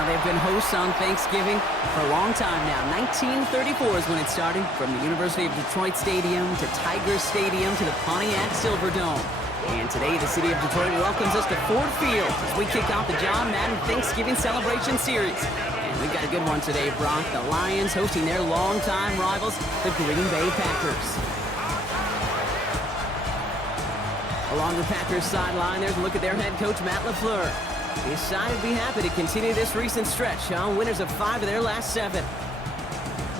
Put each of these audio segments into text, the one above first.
Now, they've been hosts on Thanksgiving for a long time now. 1934 is when it started, from the University of Detroit Stadium to Tiger Stadium to the Pontiac Silverdome. And today, the city of Detroit welcomes us to Ford Field as we kick off the John Madden Thanksgiving Celebration Series. And we've got a good one today, Brock. The Lions hosting their longtime rivals, the Green Bay Packers. Along the Packers sideline, there's a look at their head coach, Matt LaFleur. He's decided to be happy to continue this recent stretch, winners of 5 of their last 7.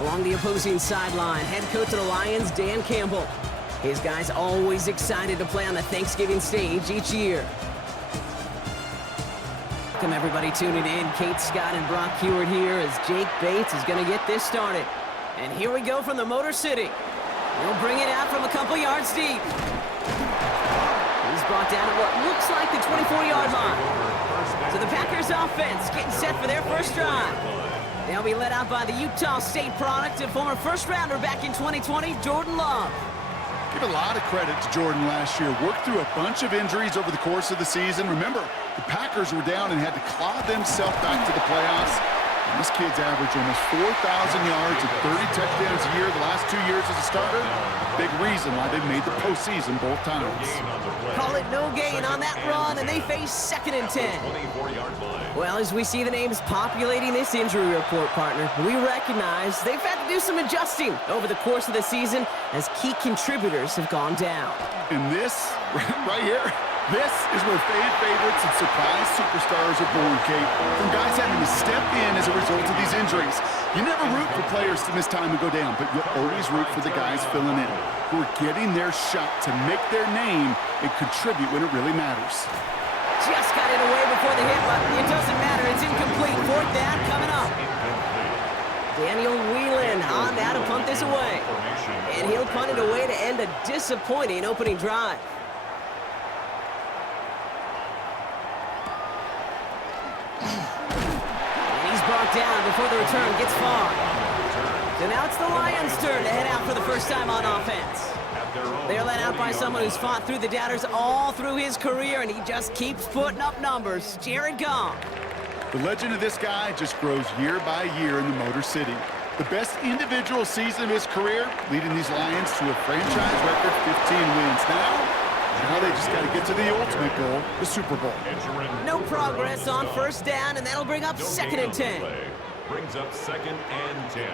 Along the opposing sideline, head coach of the Lions, Dan Campbell. His guys always excited to play on the Thanksgiving stage each year. Welcome everybody tuning in. Kate Scott and Brock Hewitt here as Jake Bates is going to get this started. And here we go from the Motor City. He'll bring it out from a couple yards deep. He's brought down at what looks like the 24-yard line. So the Packers offense getting set for their first drive. They'll be led out by the Utah State product and former first-rounder back in 2020, Jordan Love. Give a lot of credit to Jordan last year. Worked through a bunch of injuries over the course of the season. Remember, the Packers were down and had to claw themselves back to the playoffs. And this kid's averaged almost 4,000 yards and 30 touchdowns a year the last 2 years as a starter. Big reason why they made the postseason both times. Call it no gain on that run, and they face 2nd and 10. Well, as we see the names populating this injury report, partner, we recognize they've had to do some adjusting over the course of the season as key contributors have gone down. And this, right here, this is where fan favorites and surprise superstars are born, Kate. From guys having to step in as a result of these injuries. You never root for players to miss time and go down, but you'll always root for the guys filling in, who are getting their shot to make their name and contribute when it really matters. Just got it away before the hit, but it doesn't matter. It's incomplete. 4th down coming up. Daniel Whelan on now to punt this away. And he'll punt it away to end a disappointing opening drive. Brought down before the return gets far. So now it's the Lions' turn to head out for the first time on offense. They're led out by someone who's fought through the doubters all through his career, and he just keeps putting up numbers. Jared Goff. The legend of this guy just grows year by year in the Motor City. The best individual season of his career, leading these Lions to a franchise record 15 wins. Now they just got to get to the ultimate goal, the Super Bowl. No progress on 1st down, and that'll bring up 2nd and 10. Brings up 2nd and 10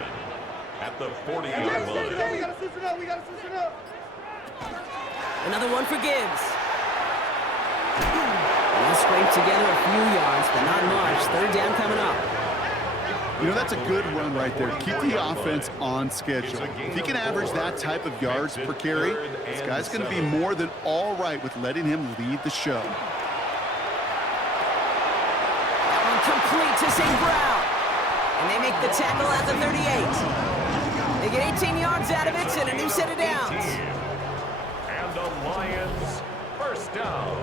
at the 40-yard line. We got to switch it up. We got to switch it up. Another one for Gibbs. He'll scrape together a few yards, but not much. 3rd down coming up. You know, that's a good run right there. Keep the offense on schedule. If he can average that type of yards per carry, this guy's going to be more than all right with letting him lead the show. That one complete to St. Brown. And they make the tackle at the 38. They get 18 yards out of it and a new set of downs. And the Lions, 1st down.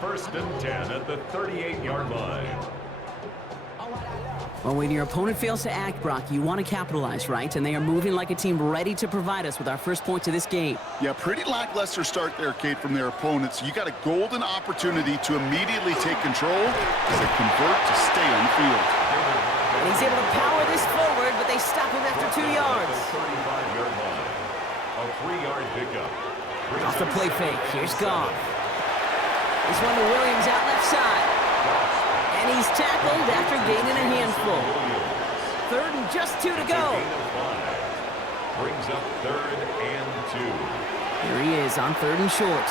1st and 10 at the 38-yard line. Well, when your opponent fails to act, Brock, you want to capitalize, right? And they are moving like a team ready to provide us with our first points of this game. Yeah, pretty lackluster start there, Kate, from their opponents. You got a golden opportunity to immediately take control as they convert to stay on the field. And he's able to power this forward, but they stop him after 2 yards. 35-yard line. A 3-yard pickup. Off the play fake. Here's Goff. This one to Williams out left side. And he's tackled after gaining a handful. 3rd and just 2 to go. Brings up 3rd and 2. Here he is on 3rd and short.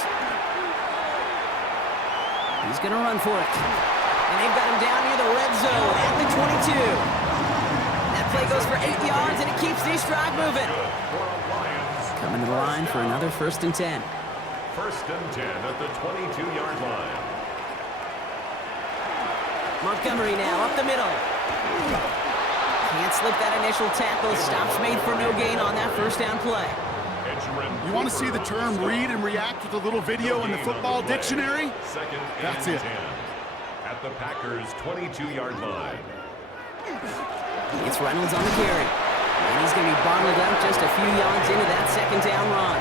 He's going to run for it. And they've got him down near the red zone at the 22. That play goes for 8 yards, and it keeps this drive moving. Coming to the line for another 1st and 10. 1st and 10 at the 22-yard line. Montgomery now up the middle. Can't slip that initial tackle. Stops made for no gain on that 1st down play. You want to see the term read and react with a little video in the football dictionary? That's it. At the Packers' 22-yard line. It's Reynolds on the carry. And he's going to be bottled up just a few yards into that 2nd down run.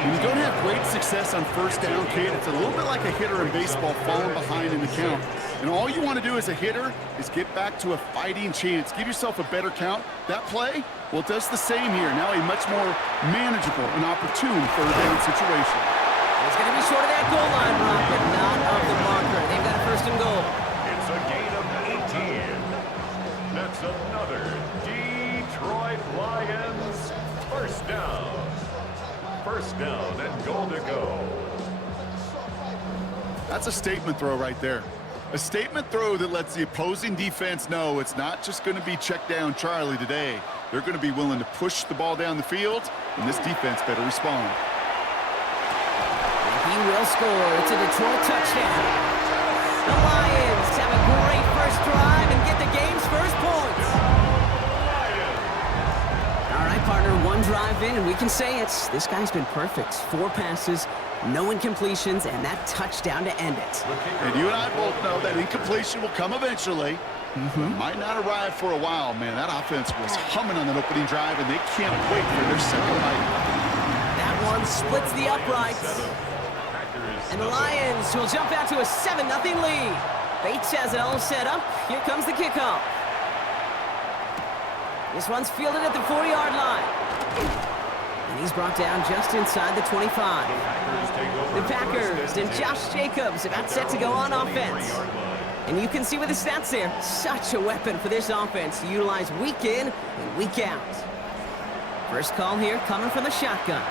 When you don't have great success on first down, Kate, it's a little bit like a hitter in baseball falling behind in the count. And all you want to do as a hitter is get back to a fighting chance. Give yourself a better count. That play, well, it does the same here. Now a much more manageable and opportune third down situation. It's going to be short of that goal line, Brock, but not of the marker. They've got a first and goal. It's a gain of 18. That's another Detroit Lions first down. First down and goal to go. That's a statement throw right there. A statement throw that lets the opposing defense know it's not just going to be check down Charlie today. They're going to be willing to push the ball down the field, and this defense better respond. He will score. It's a Detroit touchdown. The Lions have a great first drive and get the game's first points. All right, partner, one drive in, and we can say this guy's been perfect. 4 passes, no incompletions, and that touchdown to end it. And you and I both know that incompletion will come eventually. Might not arrive for a while, man. That offense was humming on that opening drive, and they can't wait for their second bite. That one splits the uprights. And the Lions will jump out to a 7-0 lead. Bates has it all set up. Here comes the kickoff. This one's fielded at the 40-yard line. And he's brought down just inside the 25. The Packers and Josh Jacobs about set to go on offense. And you can see with the stats there, such a weapon for this offense to utilize week in and week out. First call here coming from the shotgun.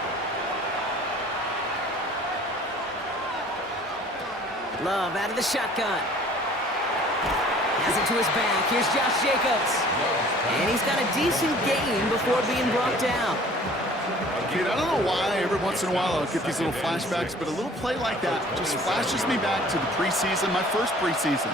Love out of the shotgun. Has it to his back. Here's Josh Jacobs. And he's got a decent gain before being brought down. Kid, I don't know why every once in a while I'll get these little flashbacks, but a little play like that just flashes me back to the preseason, my first preseason.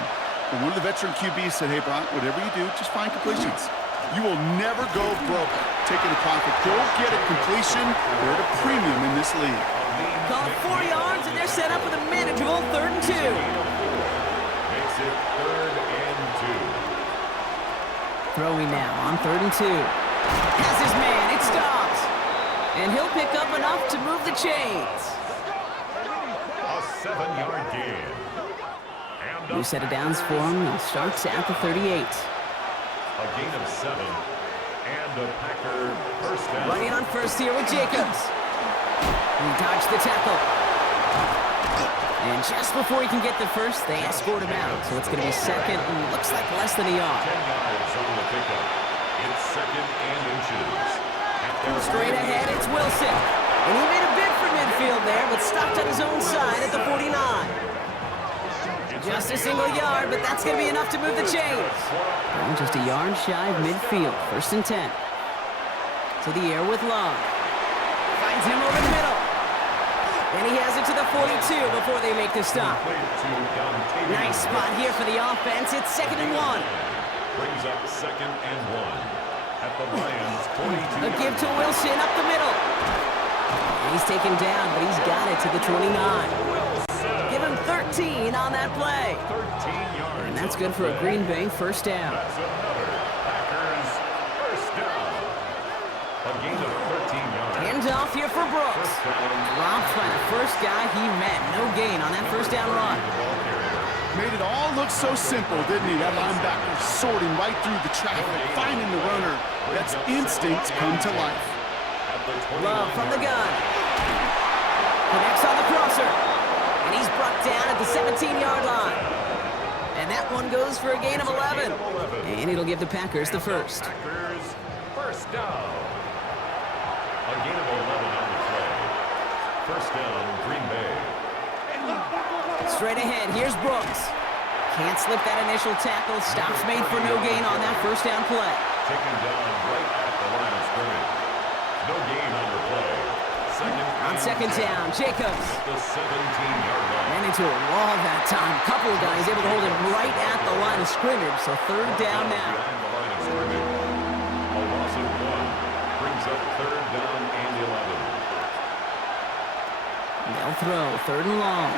And one of the veteran QBs said, hey, Brock, whatever you do, just find completions. You will never go broke taking a profit. Go get a completion. They're at a premium in this league. Call it 4 yards, and they're set up with a manageable 3rd and 2. Makes it 3rd and 2. Throwing now on 3rd and 2. Has his man. It stops. And he'll pick up enough to move the chains. A 7-yard gain. New set of downs for him. He starts at the 38. A gain of 7. And a Packer first down. Running on first here with Jacobs. He dodged the tackle. And just before he can get the first, they escort him out. So it's going to be second and looks like less than a yard. 10 yards on the pickup. It's 2nd and inches. Straight ahead, it's Wilson. And he made a bid for midfield there, but stopped on his own side at the 49. Just a single yard, but that's going to be enough to move the chains. Well, just a yard shy of midfield. 1st and 10. To the air with Love. Finds him over the middle. And he has it to the 42 before they make the stop. Nice spot here for the offense. It's 2nd and 1. Brings up 2nd and 1. At the Lions, 42. A give to Wilson up the middle. And he's taken down, but he's got it to the 29. Give him 13 on that play. 13 yards. And that's good for a Green Bay first down. That's another Packers first down. A gain of 13 yards. Hands off here for Brooks. Dropped by the first guy he met. No gain on that first down run. Made it all look so simple, didn't he? That linebacker sorting right through the traffic, finding the runner. That's instinct come to life. Love from the gun. Connects on the crosser. And he's brought down at the 17-yard line. And that one goes for a gain of 11. And it'll give the Packers the first. Packers first down. A gain of 11 on the play. First down, Green Bay. Straight ahead, here's Brooks. Can't slip that initial tackle. Stops made for no gain on that first down play. Taken down right at the line of scrimmage. No gain on the play. On second down, Jacobs. At the 17-yard line. Ran into a wall that time. Couple of guys able to hold him right at the line of scrimmage. So 3rd down now. Behind the line of scrimmage. A loss of 1 brings up 3rd down and 11. They'll throw 3rd and long.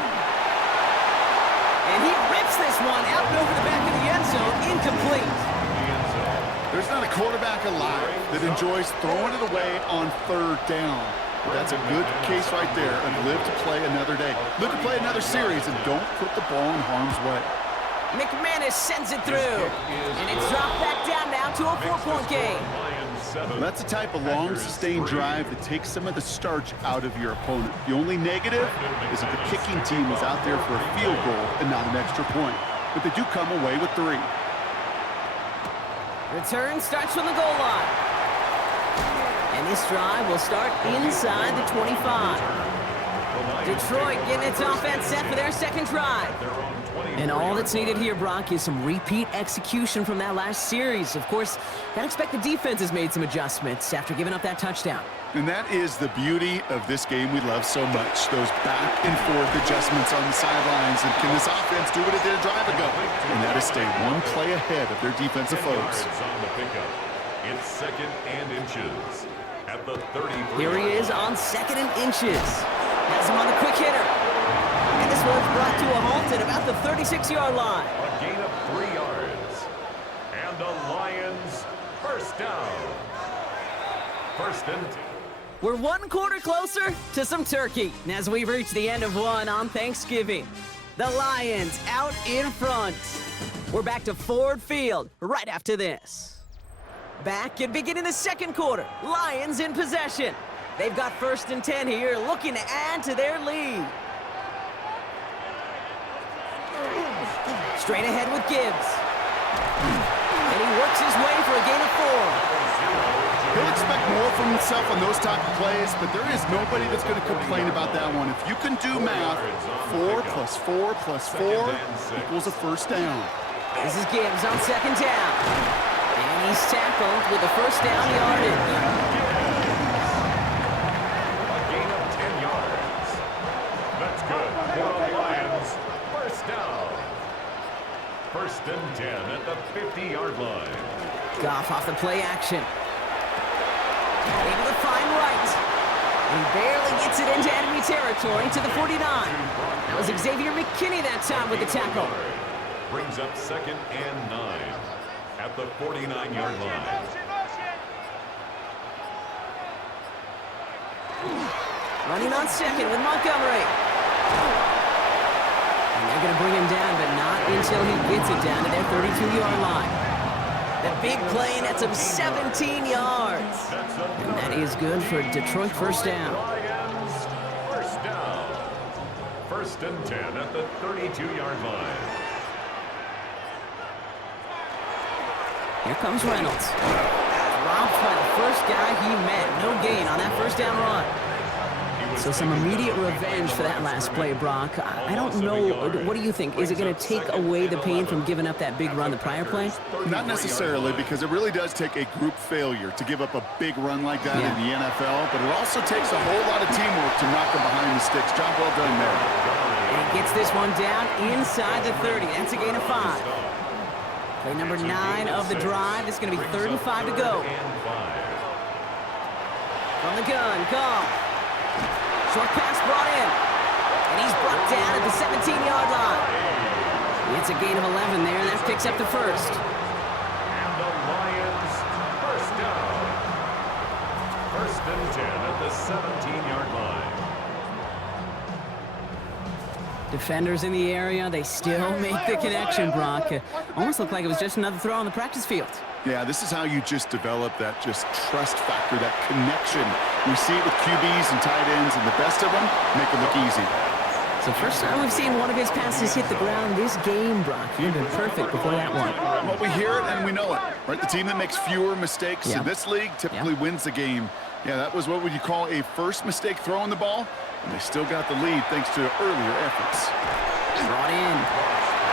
And he rips this one out and over the back of the end zone. Incomplete. There's not a quarterback alive that enjoys throwing it away on 3rd down. That's a good case right there of live to play another day. Live to play another series and don't put the ball in harm's way. McManus sends it through. And it's dropped back down now to a 4-point game. That's the type of long, sustained drive that takes some of the starch out of your opponent. The only negative is that the kicking team is out there for a field goal and not an extra point. But they do come away with 3. Return starts from the goal line. And this drive will start inside the 25. Detroit getting its offense set for their second drive. And all that's needed here, Brock, is some repeat execution from that last series. Of course, I expect the defense has made some adjustments after giving up that touchdown. And that is the beauty of this game we love so much. Those back and forth adjustments on the sidelines. And can this offense do what it did a drive ago? And that is stay one play ahead of their defensive foes. On the pickup. It's second and inches at the 33. Here he is on second and inches. Has him on the quick hitter. And this one's brought to a halt at about the 36-yard line. A gain of 3 yards. And the Lions first down. First and 10. We're 1 quarter closer to some turkey as we reach the end of one on Thanksgiving. The Lions out in front. We're back to Ford Field right after this. Back and beginning the second quarter. Lions in possession. They've got first and 10 here, looking to add to their lead. Straight ahead with Gibbs. And he works his way for a gain of 4. He'll expect more from himself on those type of plays, but there is nobody that's going to complain about that one. If you can do math, 4 plus 4 plus 4 equals a first down. This is Gibbs on second down. And he's tackled with a first down yardage. A gain of 10 yards. That's good for the Lions. First down. First and 10 at the 50-yard line. Goff off the play action. Able to find right. And he barely gets it into enemy territory to the 49. That was Xavier McKinney that time with the tackle. Brings up second and 9 at the 49-yard line. Running on second with Montgomery. And they're going to bring him down, but not until he gets it down to their 32-yard line. The big play, and that's him 17 yards. And that is good for Detroit first down. Lions first down. First and 10 at the 32-yard line. Here comes Reynolds. Dropped by the first guy he met. No gain on that first down run. So some immediate revenge for that last play, Brock. I don't know. What do you think? Is it going to take away the pain from giving up that big run the prior play? Not necessarily, because it really does take a group failure to give up a big run like that in the NFL, but it also takes a whole lot of teamwork to knock them behind the sticks. Job well done there. And he gets this one down inside the 30. That's a gain of 5. Play number 9 of the drive. It's going to be 3rd and 5 to go. From the gun, Goff. Short pass brought in. And he's brought down at the 17-yard line. It's a gain of 11 there, and that picks up the first. And the Lions first down. First and 10 at the 17-yard line. Defenders in the area, they still make the connection, Brock. Almost looked like it was just another throw on the practice field. Yeah, this is how you just develop that just trust factor, that connection. We see it with QBs and tight ends, and the best of them make it look easy. So first time we've seen one of his passes hit the ground this game, Brock. You've been perfect before that one. Well, we hear it and we know it, right? The team that makes fewer mistakes in this league typically wins the game. Yeah, that was what would you call a first mistake throwing the ball, and they still got the lead thanks to earlier efforts. Brought in.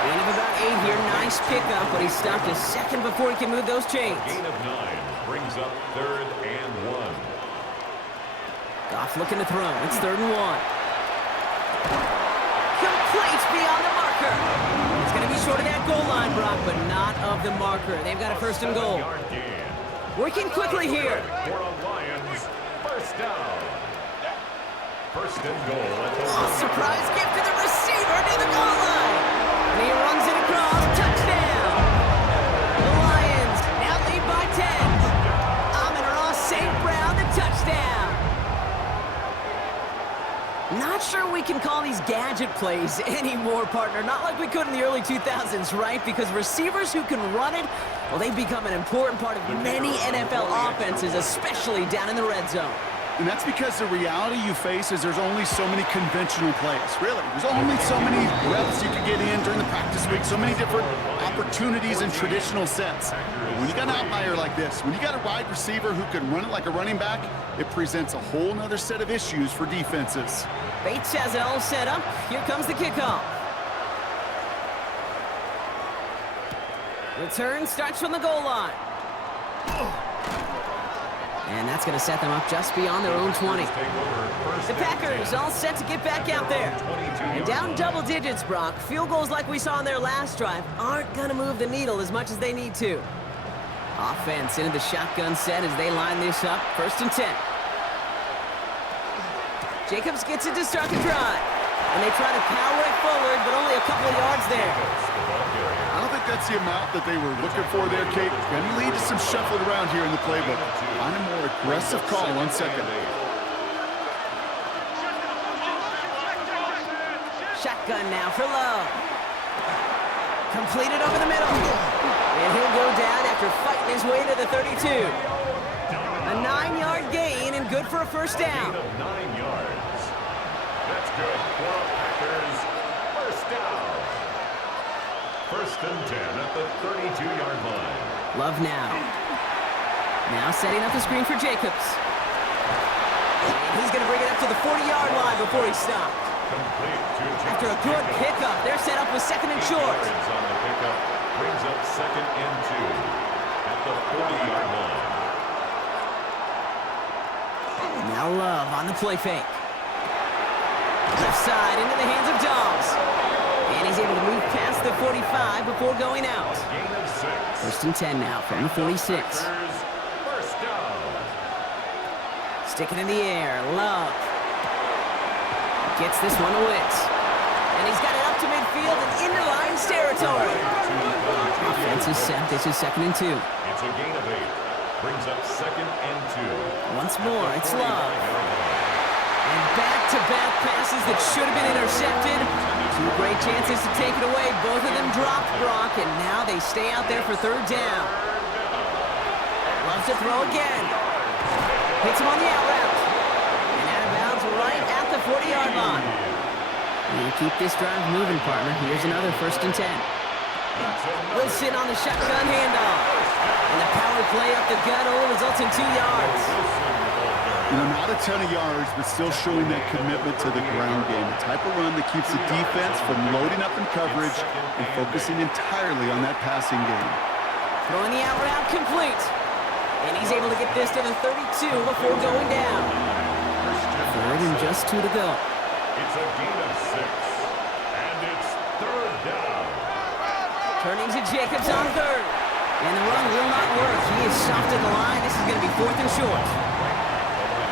Gain of about 8 here. Nice pickup, but he stopped a second before he can move those chains. Gain of 9 brings up 3rd and 1. Goff looking to throw. It's 3rd and 1. Complete beyond the marker. It's going to be short of that goal line, Brock, but not of the marker. They've got a 1st and goal. Working quickly here. For the Lions, first down. 1st and goal at the Surprise gift to the receiver near the goal line. And he runs it across. Touchdown. The Lions now lead by 10. Amon-Ra St. Brown, the touchdown. plays anymore, partner. Not like we could in the early 2000s, right? Because receivers who can run it, well, they've become an important part of many NFL offenses, especially down in the red zone. And that's because the reality you face is there's only so many conventional plays, really. There's only so many reps you can get in during the practice week, so many different opportunities and traditional sets. But when you got an outlier like this, when you got a wide receiver who can run it like a running back, it presents a whole nother set of issues for defenses. Bates has it all set up. Here comes the kickoff. Return starts from the goal line. And that's going to set them up just beyond their own 20. The Packers all set to get back out there. And down double digits, Brock. Field goals like we saw on their last drive aren't going to move the needle as much as they need to. Offense into the shotgun set as they line this up. 1st and 10. Jacobs gets it to start the drive. And they try to power it forward, but only a couple of yards there. I don't think that's the amount that they were looking for there, Kate. Going to lead to some shuffling around here in the playbook. Find a more aggressive call on 2nd. Shotgun now for Love. Completed over the middle. And he'll go down after fighting his way to the 32. A 9-yard gain and good for a 1st down. 9 yards. That's good for Packers. 1st down. 1st and 10 at the 32-yard line. Love now. Now setting up the screen for Jacobs. And he's going to bring it up to the 40-yard line before he stopped. After a good pickup, they're set up with 2nd and short. On the pickup brings up 2nd and 2 at the 40-yard line. Now Love on the play fake. Left side into the hands of Dobbs. And he's able to move past the 45 before going out. Gain of 6. 1st and 10 now from the 46. 1st down. Sticking in the air, Love. Gets this one to Wicks. And he's got it up to midfield and into Lions territory. Offense is set. This is 2nd and 2. It's a gain of 8. Brings up 2nd and 2. Once more, it's Love. And back-to-back passes that should have been intercepted. 2 great chances to take it away. Both of them dropped, Brock, and now they stay out there for 3rd down. Loves to throw again. Hits him on the out route. And out of bounds right at the 40-yard line. You keep this drive moving, partner. Here's another 1st and 10. Wilson on the shotgun handoff. And the power play up the gut only results in 2 yards. You know, not a ton of yards, but still showing that commitment to the ground game. The type of run that keeps the defense from loading up in coverage and focusing entirely on that passing game. Throwing the out route complete. And he's able to get this to the 32 before going down. 3rd and just 2 to go. It's a gain of 6. And it's 3rd down. Turning to Jacobs on 3rd. And the run will not work. He is stopped at the line. This is going to be 4th and short.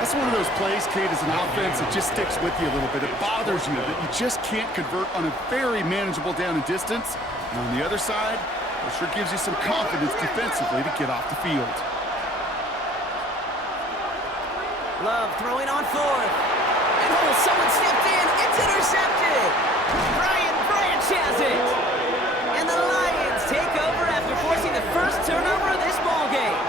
That's one of those plays, Kate, as an offense that just sticks with you a little bit. It bothers you that you just can't convert on a very manageable down and distance. And on the other side, it sure gives you some confidence defensively to get off the field. Love throwing on 4th. And oh, someone stepped in. It's intercepted. Brian Branch has it. And the Lions take over after forcing the 1st turnover of this ballgame.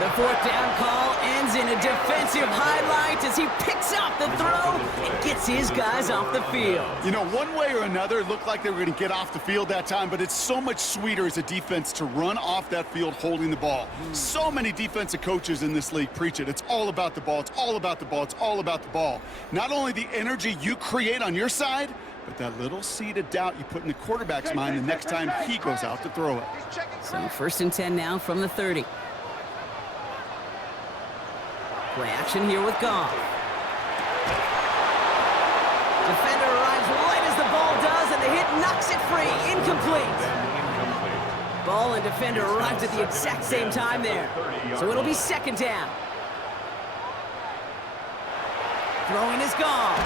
The 4th down call ends in a defensive highlight as he picks up the throw and gets his guys off the field. You know, one way or another, it looked like they were going to get off the field that time, but it's so much sweeter as a defense to run off that field holding the ball. So many defensive coaches in this league preach it. It's all about the ball. It's all about the ball. It's all about the ball. Not only the energy you create on your side, but that little seed of doubt you put in the quarterback's mind the next time he goes out to throw it. So 1st and 10 now from the 30. Play action here with Goff. Defender arrives right as the ball does, and the hit knocks it free. Incomplete. Ball and defender arrived at the exact same time there. So it'll be 2nd down. Throwing is Goff.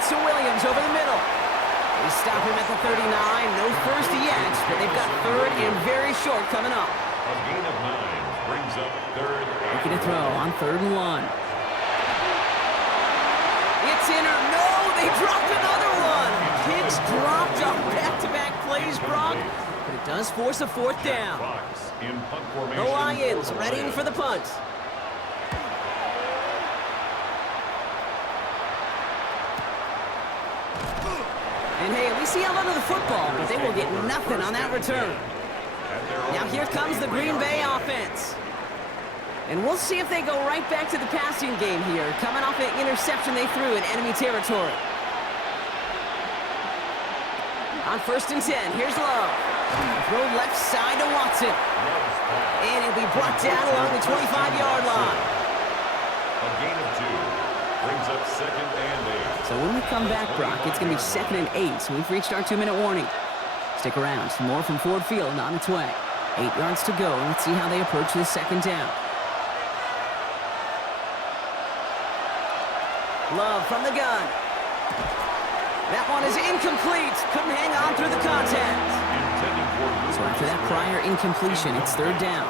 It's to Williams over the middle. They stop him at the 39. No 1st yet, but they've got 3rd and very short coming up. A gain of 9 brings up 3rd. Looking to throw on 3rd and 1. It's in or no, they dropped another one. Just dropped on back-to-back plays, Brock. But it does force a fourth down. Fox in punt The formation. Lions readying for the punt. And hey, we see a lot of the football, but they will get nothing on that return. Now here comes the Green Bay offense. And we'll see if they go right back to the passing game here, coming off an interception they threw in enemy territory. On 1st and 10, here's Love. Throw left side to Watson. And he'll be brought down along the 25-yard line. A gain of 2 brings up 2nd and 8. So when we come back, Brock, it's going to be 2nd and 8. So we've reached our 2-minute warning. Stick around. More from Ford Field on its way. 8 yards to go. Let's see how they approach this 2nd down. Love from the gun. That one is incomplete. Couldn't hang on through the contact. So after that prior incompletion, it's 3rd down.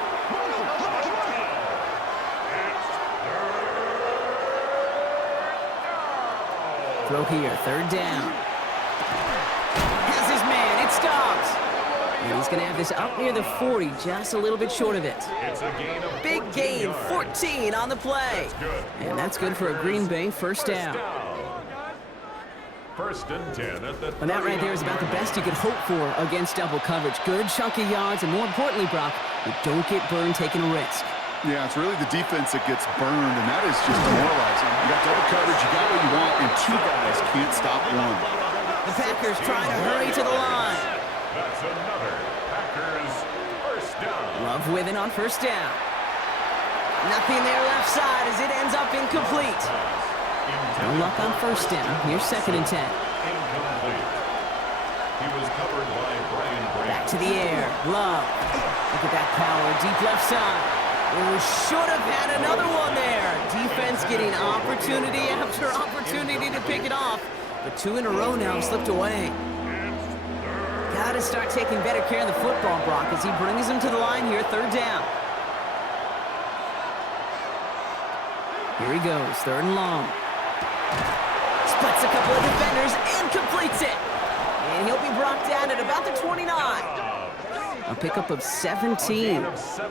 Throw here, 3rd down. Has his man, it stops. And he's going to have this up near the 40, just a little bit short of it. It's a gain of Big gain, 14 on the play. And that's good for a Green Bay 1st down. 1st and 10 at the. And that right there is about the best you could hope for against double coverage. Good chunky yards, and more importantly, Brock, you don't get burned taking a risk. Yeah, it's really the defense that gets burned, and that is just demoralizing. You got double coverage, you got what you want, and 2 guys can't stop one. The Packers trying to hurry to the line. That's another Packers 1st down. Love with it on 1st down. Nothing there left side as it ends up incomplete. No luck on 1st down. Here's 2nd and 10. Incomplete. He was covered by Brian Branch. Back to the air. Love. Look at that power. Deep left side. Oh, should have had another one there. Defense getting opportunity after opportunity to pick it off. But 2 in a row now slipped away. Got to start taking better care of the football, Brock, as he brings him to the line here, 3rd down. Here he goes, 3rd and long. Splits a couple of defenders and completes it. And he'll be brought down at about the 29. A pickup of 17.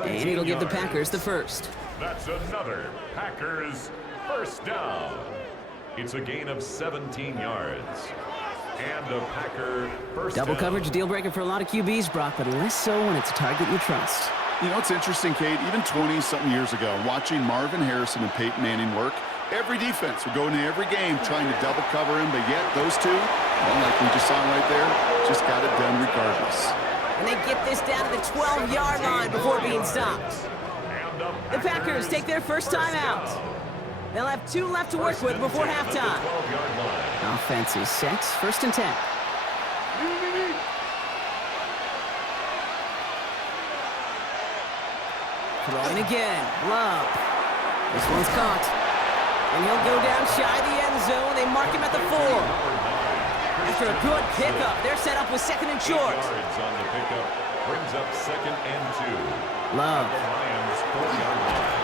And it'll give the Packers the 1st. That's another Packers 1st down. It's a gain of 17 yards. And a Packer 1st Double down. coverage, deal breaker for a lot of QBs, Brock, but less so when it's a target you trust. You know, it's interesting, Kate, even 20-something years ago, watching Marvin Harrison and Peyton Manning work, every defense would go into every game trying to double cover him, but yet those two, well, like we just saw right there, just got it done regardless. And they get this down to the 12-yard line before being stopped. The Packers take their 1st time out. They'll have 2 left to work with before halftime. Offense is set, 1st and 10. Throwing again, Love. This one's caught. And he'll go down shy of the end zone. They mark him at the 4. After a good pickup, they're set up with 2nd and short. Yards on the pickup brings up 2nd and 2. Love. The Lions 4-yard line.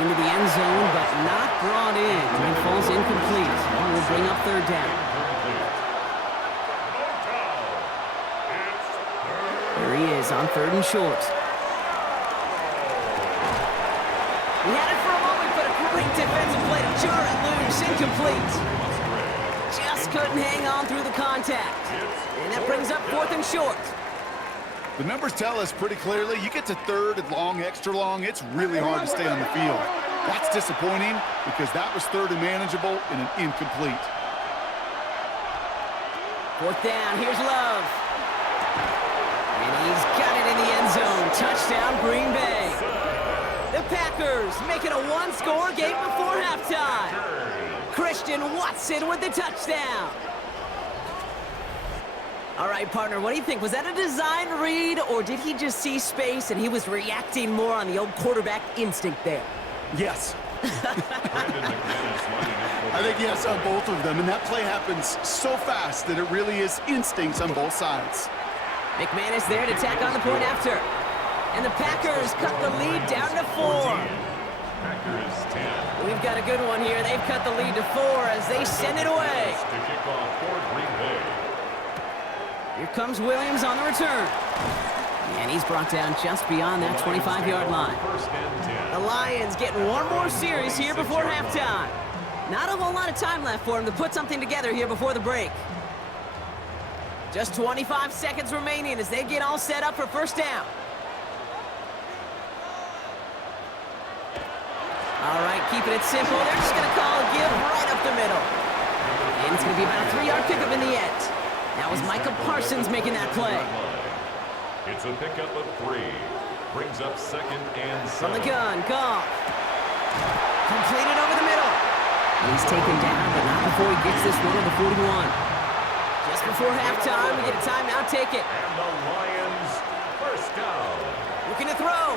Into the end zone, but not brought in. And falls incomplete. And will bring up 3rd down. There he is on 3rd and short. He had it for a moment, but a great defensive play to jar it loose. Incomplete. Just couldn't hang on through the contact. And that brings up 4th and short. The numbers tell us pretty clearly, you get to 3rd and long, extra long, it's really hard to stay on the field. That's disappointing because that was 3rd and manageable and an incomplete. 4th down, here's Love. And he's got it in the end zone. Touchdown, Green Bay. The Packers making a 1-score game before halftime. Christian Watson with the touchdown. All right, partner, what do you think? Was that a design read, or did he just see space and he was reacting more on the old quarterback instinct there? Yes. I think yes on both of them, and that play happens so fast that it really is instincts on both sides. McManus there to tack on the point after. And the Packers cut the lead down to 4. Packers 10. We've got a good one here. They've cut the lead to 4 as they send it away. To kick off for Green Bay. Here comes Williams on the return. And he's brought down just beyond that 25-yard line. The Lions getting one more series here before halftime. Not a whole lot of time left for him to put something together here before the break. Just 25 seconds remaining as they get all set up for first down. All right, keeping it simple. They're just going to call a give right up the middle. And it's going to be about a 3-yard pickup in the end. That was Micah Parsons making that play. It's a pickup of 3. Brings up 2nd and 7. From the gun, Goff. Completed over the middle. He's taken down, but not before he gets this one to the 41. Just before halftime, we get a timeout, take it. And the Lions, first down. Looking to throw.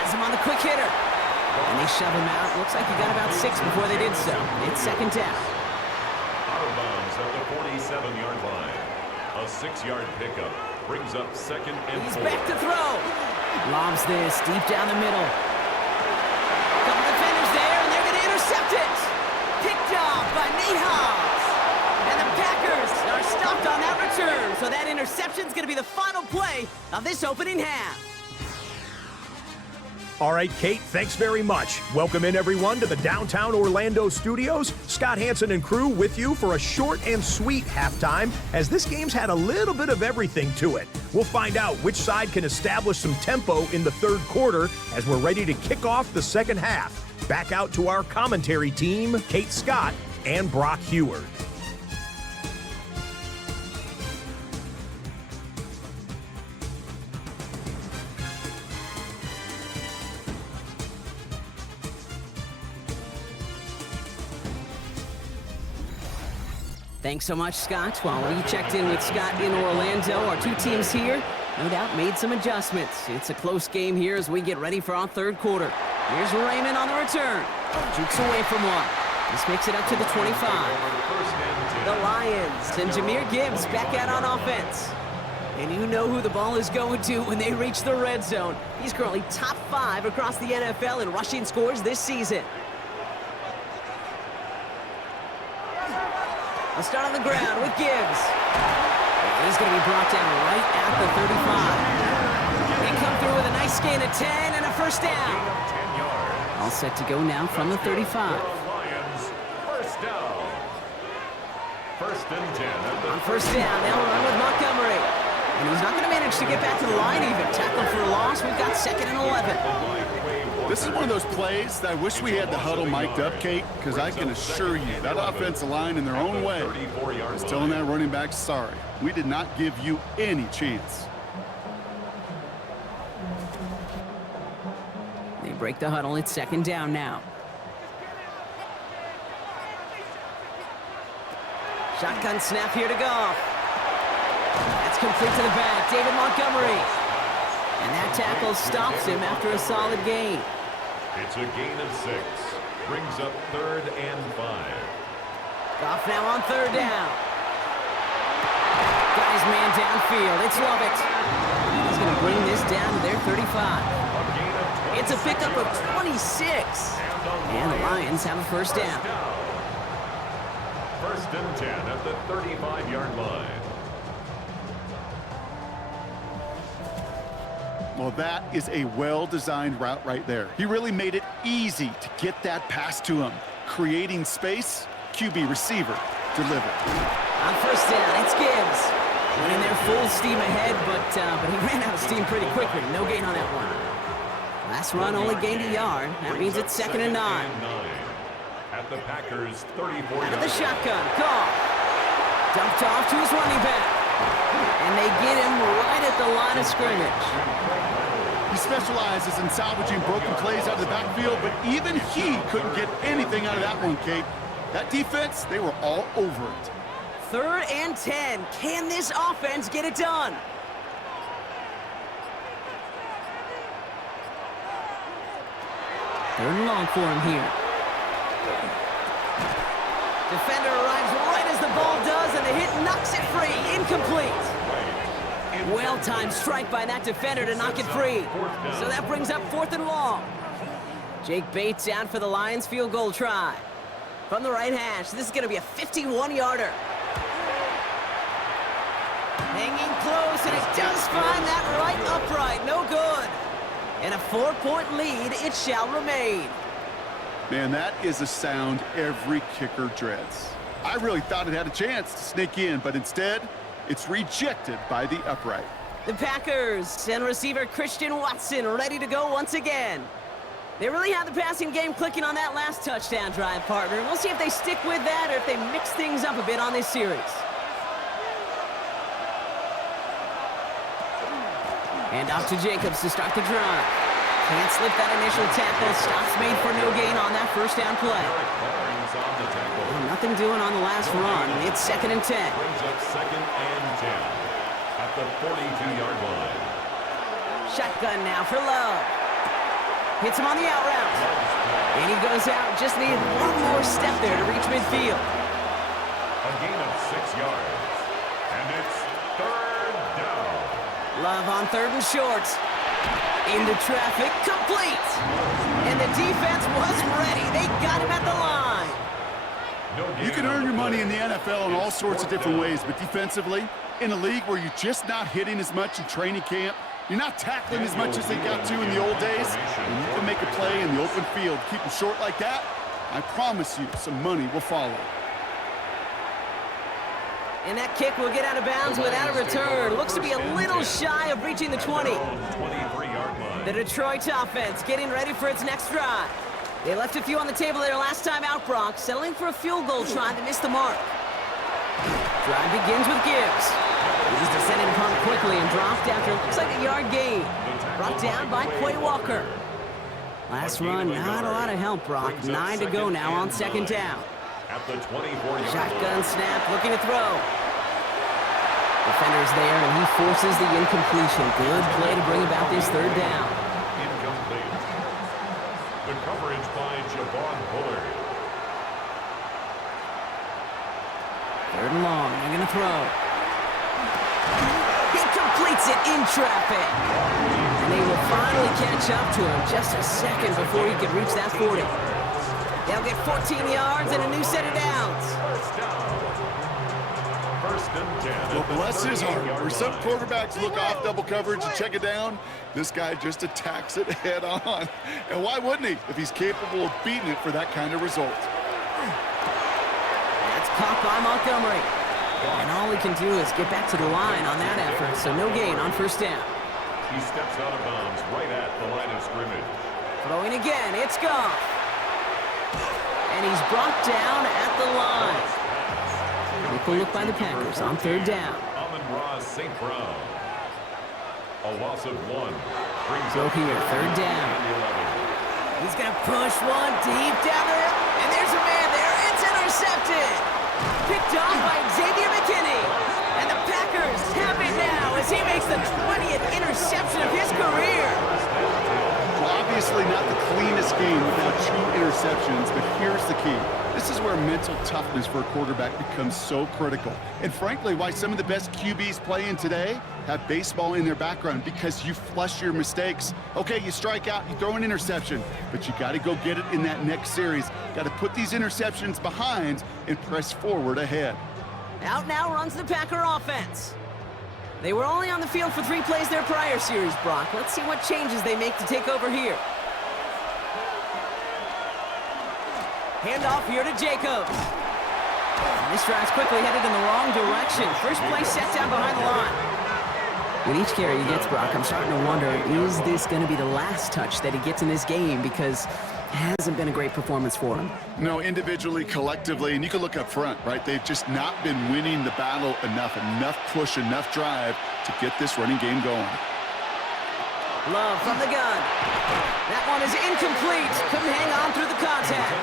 Has him on the quick hitter. And they shove him out. Looks like he got about 6 before they did so. It's 2nd down. Out of bounds at the 47-yard line. A 6-yard pickup brings up 2nd and 4. He's back to throw. Lobs this deep down the middle. Couple defenders there, and they're going to intercept it. Picked off by Nate Hobbs. And the Packers are stopped on that return. So that interception's going to be the final play of this opening half. All right, Kate, thanks very much. Welcome in, everyone, to the downtown Orlando studios. Scott Hansen and crew with you for a short and sweet halftime, as this game's had a little bit of everything to it. We'll find out which side can establish some tempo in the third quarter as we're ready to kick off the second half. Back out to our commentary team, Kate Scott and Brock Heward. Thanks so much, Scott. While we checked in with Scott in Orlando, our two teams here, no doubt, made some adjustments. It's a close game here as we get ready for our third quarter. Here's Raymond on the return. Jukes away from one. This makes it up to the 25. The Lions and Jahmyr Gibbs back out on offense. And you know who the ball is going to when they reach the red zone. He's currently top 5 across the NFL in rushing scores this season. I'll start on the ground with Gibbs. He's going to be brought down right at the 35. They come through with a nice gain of 10 and a first down. All set to go now from the 35. Lions, first down. 1st and 10. On first down, they'll run with Montgomery. And he's not going to manage to get back to the line even. Tackle for a loss. We've got 2nd and 11. This is one of those plays that I wish we had the huddle mic'd up, Kate, because I can assure you that offensive line in their own way is telling that running back, sorry, we did not give you any chance. They break the huddle. It's 2nd down now. Shotgun snap here to Goff. That's complete to the back. David Montgomery. And that tackle stops him after a solid gain. It's a gain of 6. Brings up 3rd and 5. Goff now on 3rd down. Got his man downfield. It's Lovett. He's going to bring this down to their 35. It's a pickup of 26. And the Lions have a first down. 1st and 10 at the 35-yard line. Well, that is a well-designed route right there. He really made it easy to get that pass to him. Creating space, QB receiver, deliver. On first down, it's Gibbs. Went in there full steam ahead, but he ran out of steam pretty quickly. No gain on that one. Last run only gained a yard. That means it's 2nd and 9. At the Packers' 34. Out of the shotgun, Goff. Dumped off to his running back. And they get him right at the line of scrimmage. He specializes in salvaging broken plays out of the backfield, but even he couldn't get anything out of that one, Kate. That defense, they were all over it. 3rd and 10. Can this offense get it done? Third and long for him here. Defender arrives right as the ball does, and the hit knocks it free. Incomplete. Well-timed strike by that defender to knock it free. So that brings up 4th and long. Jake Bates out for the Lions field goal try. From the right hash, this is going to be a 51-yarder. hanging close, and it does find that right upright. No good. And a 4-point lead, it shall remain. Man, that is a sound every kicker dreads. I really thought it had a chance to sneak in, but instead, it's rejected by the upright. The Packers and receiver Christian Watson ready to go once again. They really had the passing game clicking on that last touchdown drive, partner. We'll see if they stick with that or if they mix things up a bit on this series. And off to Jacobs to start the drive. Can't slip that initial tackle. Stops made for no gain on that first down play. Well, nothing doing on the last run. It's 2nd and 10. Brings up 2nd and 10 at the 42-yard line. Shotgun now for Love. Hits him on the out route. And he goes out. Just needed one more step there to reach midfield. A gain of 6 yards. And it's 3rd down. Love on 3rd and short. Into traffic, complete. And the defense was ready. They got him at the line. You can earn your money in the NFL in all sorts of different ways, but defensively, in a league where you're just not hitting as much in training camp, you're not tackling as much as they got to in the old days, and you can make a play in the open field, keep them short like that, I promise you some money will follow. And that kick will get out of bounds without a return. Looks to be a little shy of reaching the 20. The Detroit offense getting ready for its next drive. They left a few on the table their last time out, Brock, settling for a field goal try that missed the mark. Drive begins with Gibbs. He's descended upon quickly and dropped after it looks like a yard gain. Brought down by Quay Walker. Last run, not a lot of help, Brock. 9 to go now on 2nd down. At the 24-yard Shotgun snap, looking to throw. Defender's there, and he forces the incompletion. Good play to bring about this 3rd down. Incomplete. The coverage by Javon Bullard. 3rd and long, they're going to throw. He completes it in traffic. And they will finally catch up to him just a second before he can reach that 40. They'll get 14 yards and a new set of downs. 1st and 10. Well, bless his heart. Where some quarterbacks look off double coverage and check it down, this guy just attacks it head on. And why wouldn't he if he's capable of beating it for that kind of result? That's caught by Montgomery. And all he can do is get back to the line on that effort, so no gain on 1st down. He steps out of bounds right at the line of scrimmage. Throwing again, it's Goff. And he's brought down at the line. Nickel look by the Packers on 3rd down. Amon-Ra St. Brown. A loss of 1. So here, 3rd down. He's going to push one deep down there. And there's a man there. It's intercepted. Picked off by Xavier McKinney. And the Packers have it now as he makes the 20th interception of his career. Obviously not the cleanest game without 2 interceptions, but here's the key. This is where mental toughness for a quarterback becomes so critical. And frankly, why some of the best QBs playing today have baseball in their background, because you flush your mistakes. Okay, you strike out, you throw an interception, but you got to go get it in that next series. Got to put these interceptions behind and press forward ahead. Out now runs the Packer offense. They were only on the field for 3 plays their prior series, Brock. Let's see what changes they make to take over here. Handoff here to Jacobs. And this drive's quickly headed in the wrong direction. First play set down behind the line. With each carry he gets, Brock, I'm starting to wonder, is this going to be the last touch that he gets in this game? Because it hasn't been a great performance for him. No, individually, collectively, and you can look up front, right? They've just not been winning the battle enough push, enough drive to get this running game going. Love from the gun. That one is incomplete. Couldn't hang on through the contact.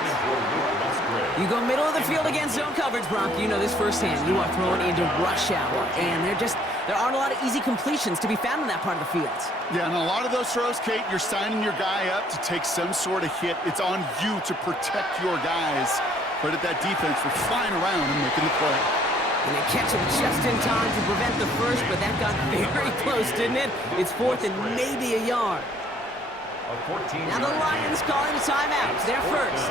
You go middle of the field against zone coverage, Brock. You know this firsthand. You are thrown into rush hour, and there aren't a lot of easy completions to be found in that part of the field. Yeah, and a lot of those throws, Kate, you're signing your guy up to take some sort of hit. It's on you to protect your guys. Credit that defense for flying around and making the play. And they catch him just in time to prevent the first, but that got very close, didn't it? It's 4th and maybe a yard. Now the Lions calling a timeout. They're first.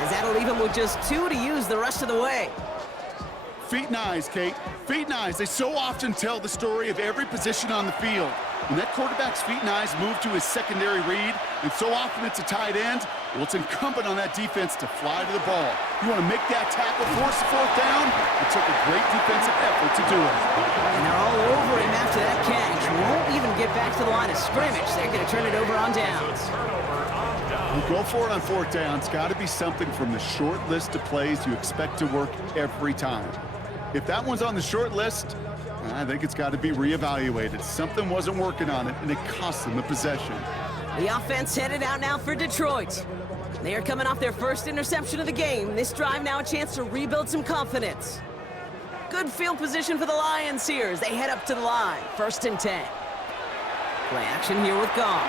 As that'll leave him with just 2 to use the rest of the way. Feet and eyes, Kate. Feet and eyes. They so often tell the story of every position on the field. When that quarterback's feet and eyes move to his secondary read, and so often it's a tight end, well, it's incumbent on that defense to fly to the ball. You want to make that tackle, force the fourth down? It took a great defensive effort to do it. And they're all over him after that catch. Won't even get back to the line of scrimmage. They're going to turn it over on downs. You go for it on fourth down. It's got to be something from the short list of plays you expect to work every time. If that one's on the short list, I think it's got to be reevaluated. Something wasn't working on it, and it cost them the possession. The offense headed out now for Detroit. They are coming off their first interception of the game. This drive now a chance to rebuild some confidence. Good field position for the Lions here as they head up to the line. 1st and 10. Play action here with Goff.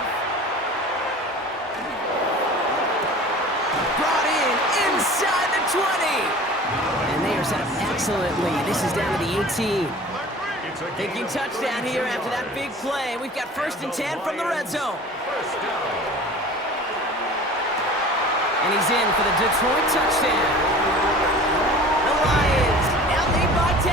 Brought in inside the 20. And they are set up excellently. This is down to the 18. Thinking touchdown here after that big play. We've got 1st and 10 from the red zone. And he's in for the Detroit touchdown. The Lions now lead by 10.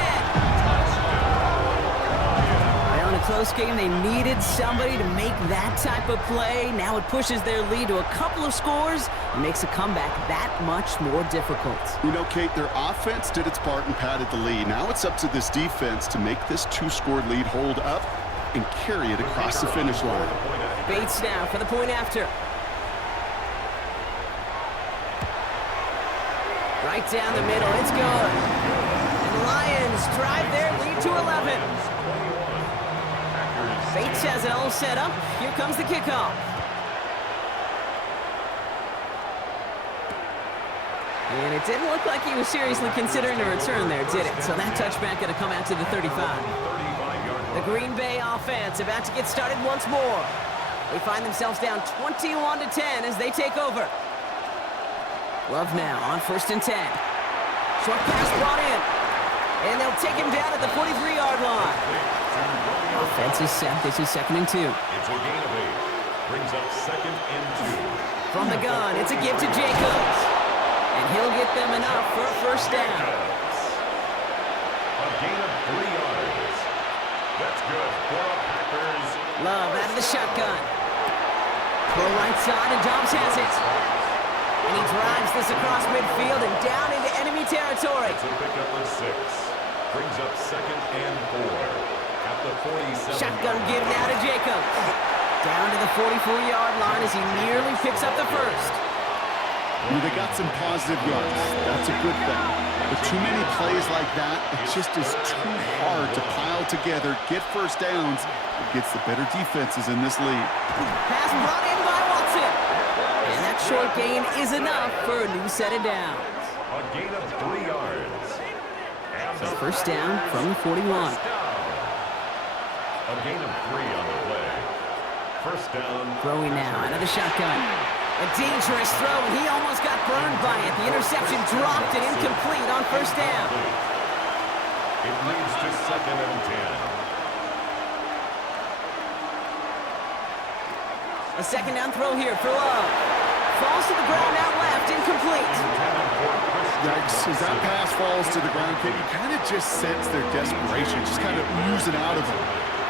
Well, in a close game, they needed somebody to make that type of play. Now it pushes their lead to a couple of scores and makes a comeback that much more difficult. You know, Kate, their offense did its part and padded the lead. Now it's up to this defense to make this 2-score lead hold up and carry it across the finish line. Bates now for the point after. Right down the middle, it's good. And the Lions drive their lead to 11. Bates has it all set up. Here comes the kickoff. And it didn't look like he was seriously considering a return there, did it? So that touchback going to come out to the 35. The Green Bay offense about to get started once more. They find themselves down 21-10 as they take over. Love now on 1st and 10. Short pass brought in. And they'll take him down at the 43-yard line. Offense is set. This is 2nd and 2. It's a gain of 8. Brings up 2nd and 2. From the gun, it's a give to Jacobs. And he'll get them enough for a 1st down. A gain of 3 yards. That's good for the Packers. Love out of the shotgun. Throw right side, and Dobbs has it. And he drives this across midfield and down into enemy territory. It's a pickup of 6. Brings up 2nd and 4. At the 47. Shotgun give now to Jacobs. Down to the 44-yard line as he nearly picks up the 1st. Well, they got some positive yards. That's a good thing. But too many plays like that, it just is too hard to pile together, get 1st downs. It gets the better defenses in this league. Pass brought in by Watson. And that short gain is enough for a new set of downs. A gain of 3 yards. And So 1st down from the 41. A gain of 3 on the play. 1st down. Throwing now out of the shotgun. A dangerous throw, and he almost got burned by it. The interception dropped and incomplete on 1st down. It leads to 2nd and 10. A 2nd down throw here for Love. Falls to the ground out left, incomplete. Yikes, as that pass falls to the ground, Kate, you kind of just sense their desperation, just kind of oozing out of them.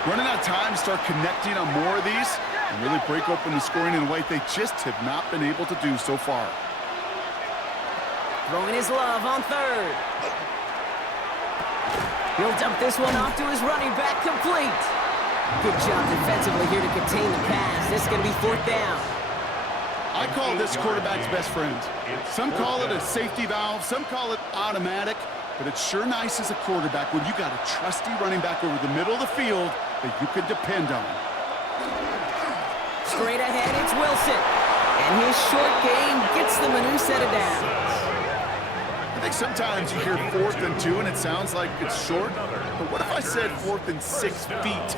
Running out of time to start connecting on more of these and really break open the scoring in a way they just have not been able to do so far. Throwing his Love on 3rd. He'll dump this one off to his running back, complete. Good job defensively here to contain the pass. This is going to be 4th down. I call this quarterback's best friend. Some call it a safety valve, some call it automatic, but it's sure nice as a quarterback when you got a trusty running back over the middle of the field that you can depend on. Straight ahead, it's Wilson. And his short gain gets them a new set of downs. I think sometimes you hear 4th and 2 and it sounds like it's short, but what if I said 4th and 6 feet?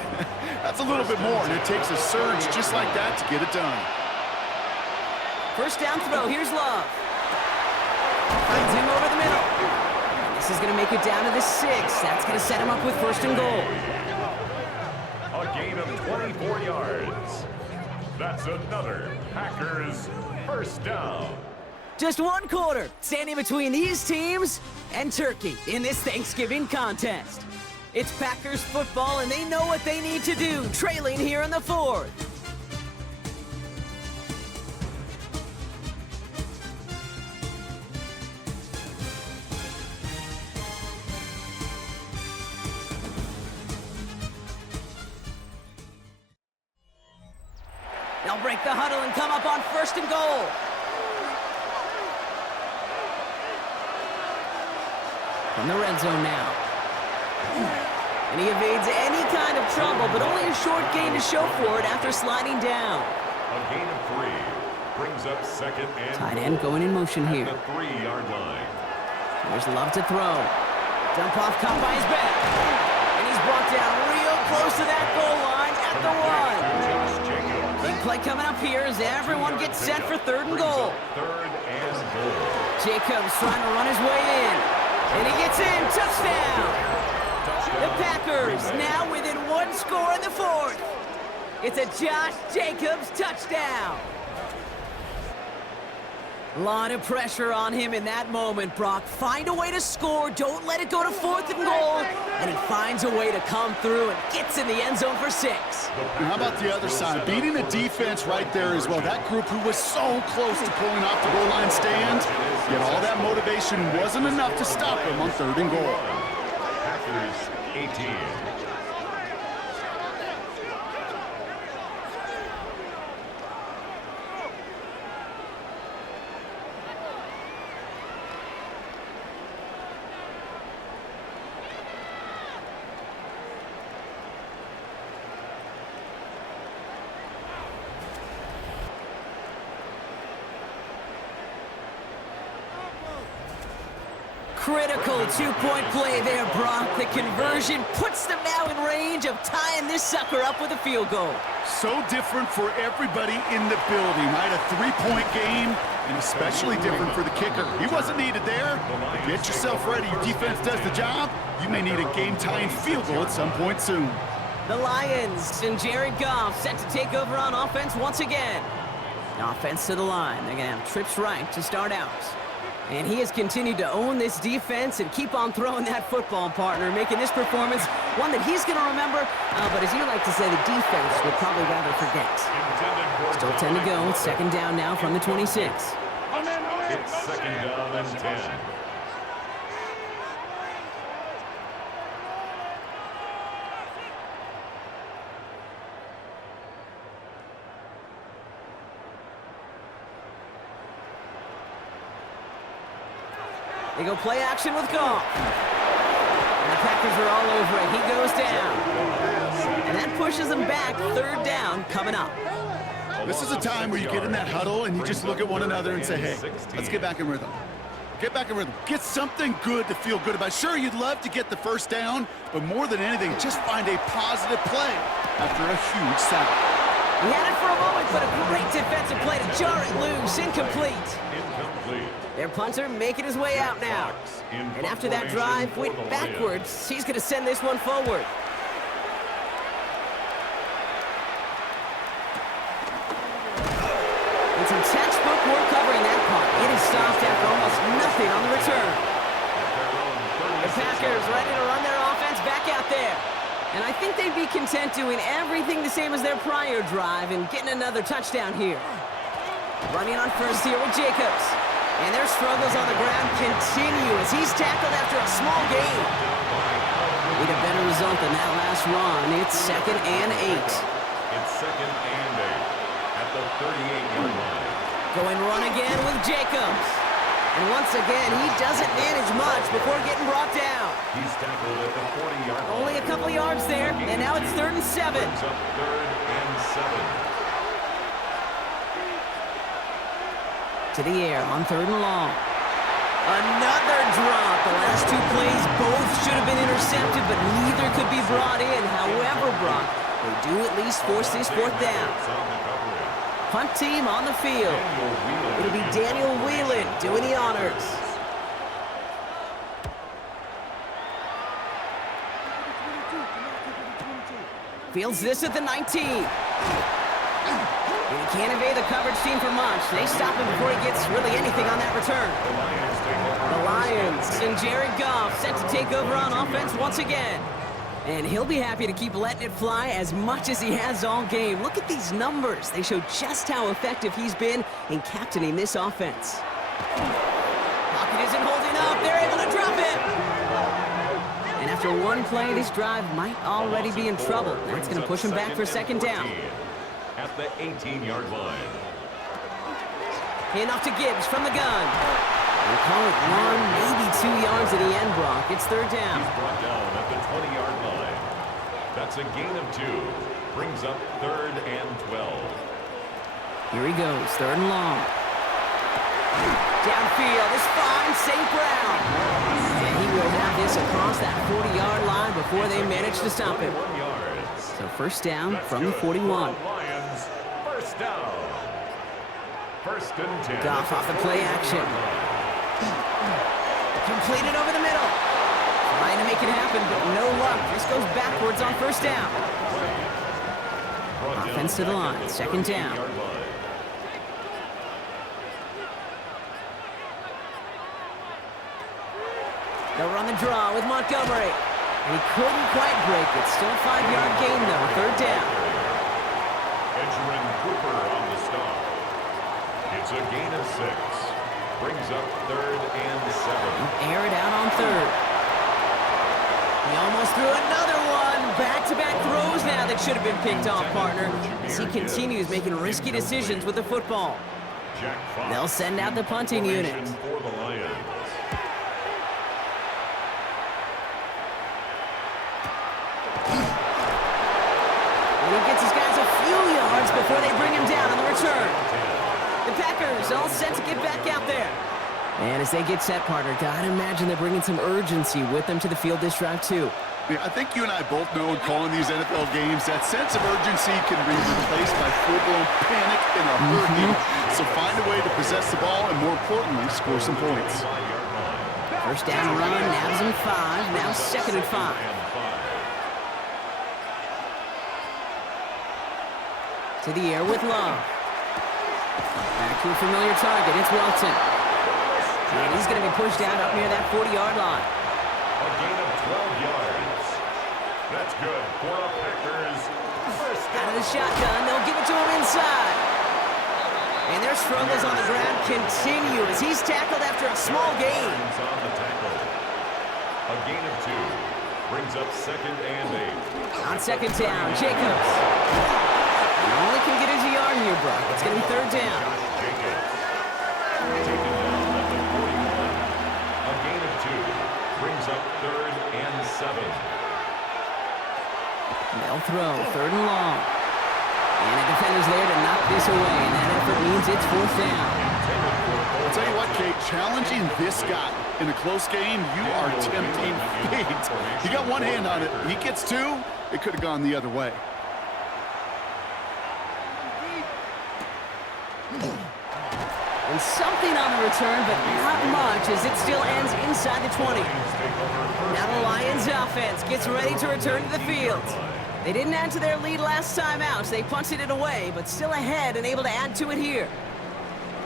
That's a little bit more, and it takes a surge just like that to get it done. 1st down throw, here's Love. Finds him over the middle. And this is going to make it down to the 6. That's going to set him up with 1st and goal. A gain of 24 yards. That's another Packers 1st down. Just one quarter standing between these teams and Turkey in this Thanksgiving contest. It's Packers football, and they know what they need to do, trailing here in the fourth. They'll break the huddle and come up on 1st and goal. From the red zone now. And he evades any kind of trouble, but only a short gain to show for it after sliding down. A gain of 3 brings up 2nd and Tight end going in motion here. at the 3-yard line. There's Love to throw. Dump off caught by his back. And he's brought down real close to that goal line at the 1. Big play coming up here as everyone gets set for 3rd and goal. 3rd and goal. Jacobs trying to run his way in. And he gets in. Touchdown! The Packers now within 1 score in the 4th. It's a Josh Jacobs touchdown. A lot of pressure on him in that moment, Brock. Find a way to score. Don't let it go to 4th and goal. And he finds a way to come through and gets in the end zone for 6. And how about the other side? Beating a defense right there as well. That group who was so close to pulling off the goal line stand, yet all that motivation wasn't enough to stop him on 3rd and goal. Packers 18. Critical 2-point play there, Brock. The conversion puts them now in range of tying this sucker up with a field goal. So different for everybody in the building, right? A 3-point game, and especially different for the kicker. He wasn't needed there. Get yourself ready. Your defense does the job. You may need a game-tying field goal at some point soon. The Lions and Jared Goff set to take over on offense once again. Offense to the line. They're going to have trips right to start out. And he has continued to own this defense and keep on throwing that football, partner, making this performance one that he's going to remember. But as you like to say, the defense would probably rather forget. Still 10 to go. 2nd down now from the 26. It's 2nd down and 10. They go play action with Goff. And the Packers are all over it. He goes down. And that pushes them back. 3rd down coming up. This is a time where you get in that huddle and you just look at one another and say, hey, let's get back in rhythm. Get back in rhythm. Get something good to feel good about. Sure, you'd love to get the 1st down, but more than anything, just find a positive play after a huge sack. He had it for a moment, but a great defensive play to jar it loose. Incomplete. Their punter making his way out now. And after that drive went backwards, he's going to send this one forward. And some textbook work covering that punt. It is stopped after almost nothing on the return. The Packers ready to run their offense back out there. And I think they'd be content doing everything the same as their prior drive and getting another touchdown here. Running on 1st here with Jacobs. And their struggles on the ground continue as he's tackled after a small gain. Need a better result than that last run. It's 2nd and 8. It's 2nd and 8 at the 38-yard line. Going run again with Jacobs. And once again, he doesn't manage much before getting brought down. He's tackled at the 40-yard line. Only a couple yards there, and now it's 3rd and 7. Brings up 3rd and 7. To the air on 3rd and long. Another drop. The last 2 plays both should have been intercepted, but neither could be brought in. However, Brock, they do at least force this 4th down. Punt team on the field. It'll be Daniel Whelan doing the honors. Fields this at the 19. And he can't evade the coverage team for much. They stop him before he gets really anything on that return. The Lions and Jared Goff set to take over on offense once again. And he'll be happy to keep letting it fly as much as he has all game. Look at these numbers. They show just how effective he's been in captaining this offense. Pocket isn't holding up. They're able to drop it. And after one play, this drive might already be in trouble. That's going to push him back for second down. At the 18-yard line. Handoff to Gibbs from the gun. We'll call it 1, maybe 2 yards at the end, Brock. It's third down. He's brought down at the 20-yard line. That's a gain of 2. Brings up 3rd and 12. Here he goes, 3rd and long. Downfield is fine, St. Brown. And he will have this across that 40-yard line before they manage to stop him. 21 yards. So first down from the 41. Lions, first down. 1st and 10. Goff off the play action. Completed over the middle. Trying to make it happen, but no luck. This goes backwards on first down. Offense to the line, second down. They'll run the draw with Montgomery. And he couldn't quite break it. Still a 5-yard gain, though. Third down. Edgerrin Cooper on the stop. It's a gain of 6. Brings up 3rd and 7. Air it out on 3rd. He almost threw another one. Back-to-back throws now that should have been picked off, partner. As he continues making risky decisions with the football. They'll send out the punting unit. For the Lions. And he gets his guys a few yards before they bring him down on the return. The Packers all set to get back out there. And as they get set, partner, gotta imagine they're bringing some urgency with them to the field this drive, too. Yeah, I think you and I both know in calling these NFL games that sense of urgency can be replaced by full-blown panic in a hurricane. So find a way to possess the ball and, more importantly, score some points. First down run, nabs him 5, now 2nd and 5. To the air with Love. Back to a familiar target, it's Wilson. And he's going to be pushed out up near that 40-yard line. A gain of 12 yards. That's good for the Packers. Out of the shotgun, they'll give it to him inside. And their struggles on the ground continue as he's tackled after a small gain. On the tackle. A gain of 2. Brings up 2nd and 8. On second down, Jacobs. He only can get his yard here, Brock. It's going to be third down. Jacobs. Taken down at the 41. A gain of 2. Brings up 3rd and 7. They'll throw, 3rd and long. And the defender's there to knock this away, and that effort means it's 4th down. I'll tell you what, Kate, challenging this guy in a close game, you are tempting fate. He got one hand on it. He gets 2, it could have gone the other way. And something on the return, but not much, as it still ends inside the 20. Now the Lions offense gets ready to return to the field. They didn't add to their lead last time out, so they punted it away, but still ahead and able to add to it here.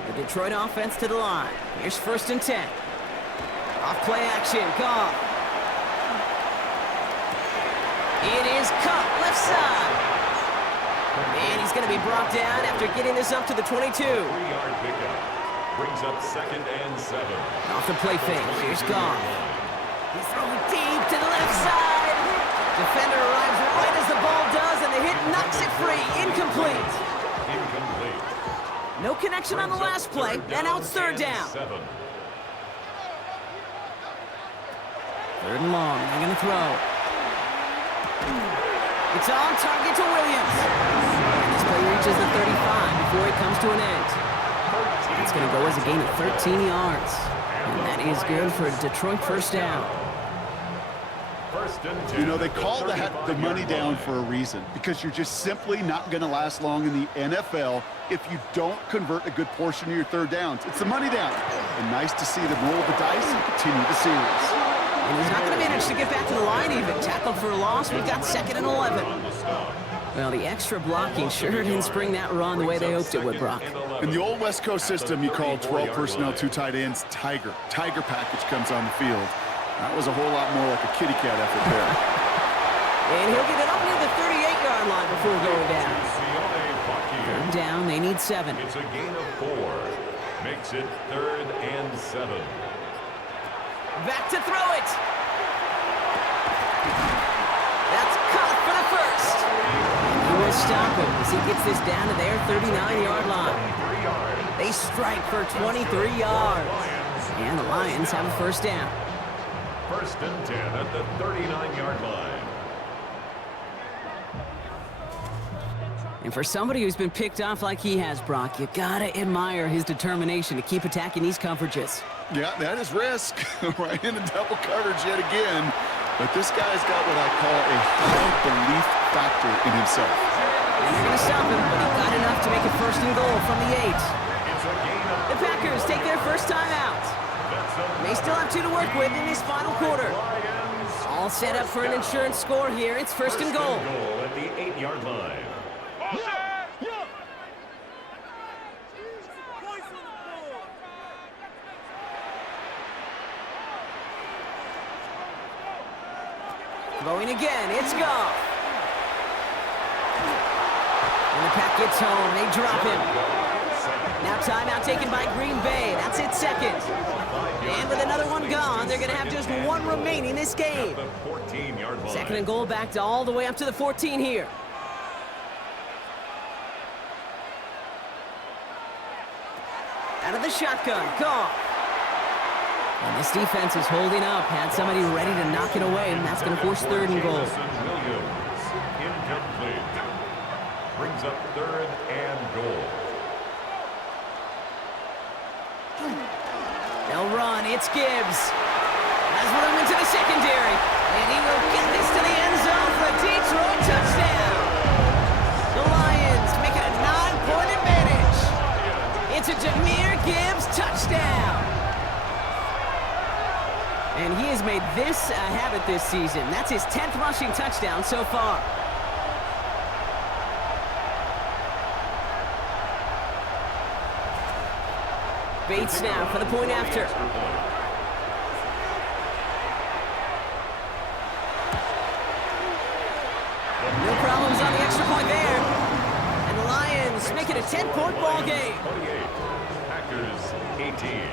The Detroit offense to the line. Here's 1st and 10. Off play action, Goff. It is cut left side. And he's going to be brought down after getting this up to the 22. 3-yard pickup. Brings up 2nd and 7. Off the play fake, here's Goff. He's throwing deep to the left side. Defender arrives right as the ball does, and the hit knocks it free. Incomplete. Incomplete. No connection on the last play, and now it's 3rd down. 7. 3rd and long, they're going to throw. It's on target to Williams. And this play reaches the 35 before it comes to an end. It's going to go as a gain of 13 yards. And that is good for a Detroit first down. 1st and 10. You know, they call that the money down for a reason, because you're just simply not going to last long in the NFL if you don't convert a good portion of your 3rd downs. It's the money down. And nice to see them roll the dice and continue the series. And he's not going to manage to get back to the line even. Tackled for a loss. We've got 2nd and 11. On the stop. Well, the extra blocking sure didn't spring that run the way they hoped it would, Brock. In the old West Coast system, you call 12 personnel, 2 tight ends, Tiger. Tiger package comes on the field. That was a whole lot more like a kitty cat effort there. And he'll get it up near the 38-yard line before going down. Third down, they need 7. It's a gain of 4. Makes it 3rd and 7. Back to throw it. That's caught for the first. And he will stop him as he gets this down to their 39-yard line. They strike for 23 yards. And the Lions have a first down. 1st and 10 at the 39-yard line. And for somebody who's been picked off like he has, Brock, you gotta admire his determination to keep attacking these coverages. Yeah, that is risk. Right into double coverage yet again. But this guy's got what I call a high belief factor in himself. And they're gonna stop him, but he got enough to make it 1st and goal from the 8. The Packers take their first time out. They still have 2 to work with in this final quarter. All set up for an insurance score here. It's 1st and goal. At the 8-yard line. Throwing again, it's Goff. And the pack gets home, they drop him. Now timeout taken by Green Bay, that's its 2nd. And with another one gone, they're gonna have just 1 remaining this game. 2nd and goal back to all the way up to the 14 here. Out of the shotgun, Goff. And this defense is holding up. Had somebody ready to knock it away, and that's going to force 3rd and goal. Incomplete. Brings up 3rd and goal. They'll run. It's Gibbs. Has room into the secondary. And he will get this to the end zone for a Detroit touchdown. The Lions make it a 9-point advantage. It's a Jahmyr Gibbs touchdown. And he has made this a habit this season. That's his 10th rushing touchdown so far. Bates now for the point after. No problems on the extra point there. And the Lions make it a 10-point ball game. 28. Packers 18.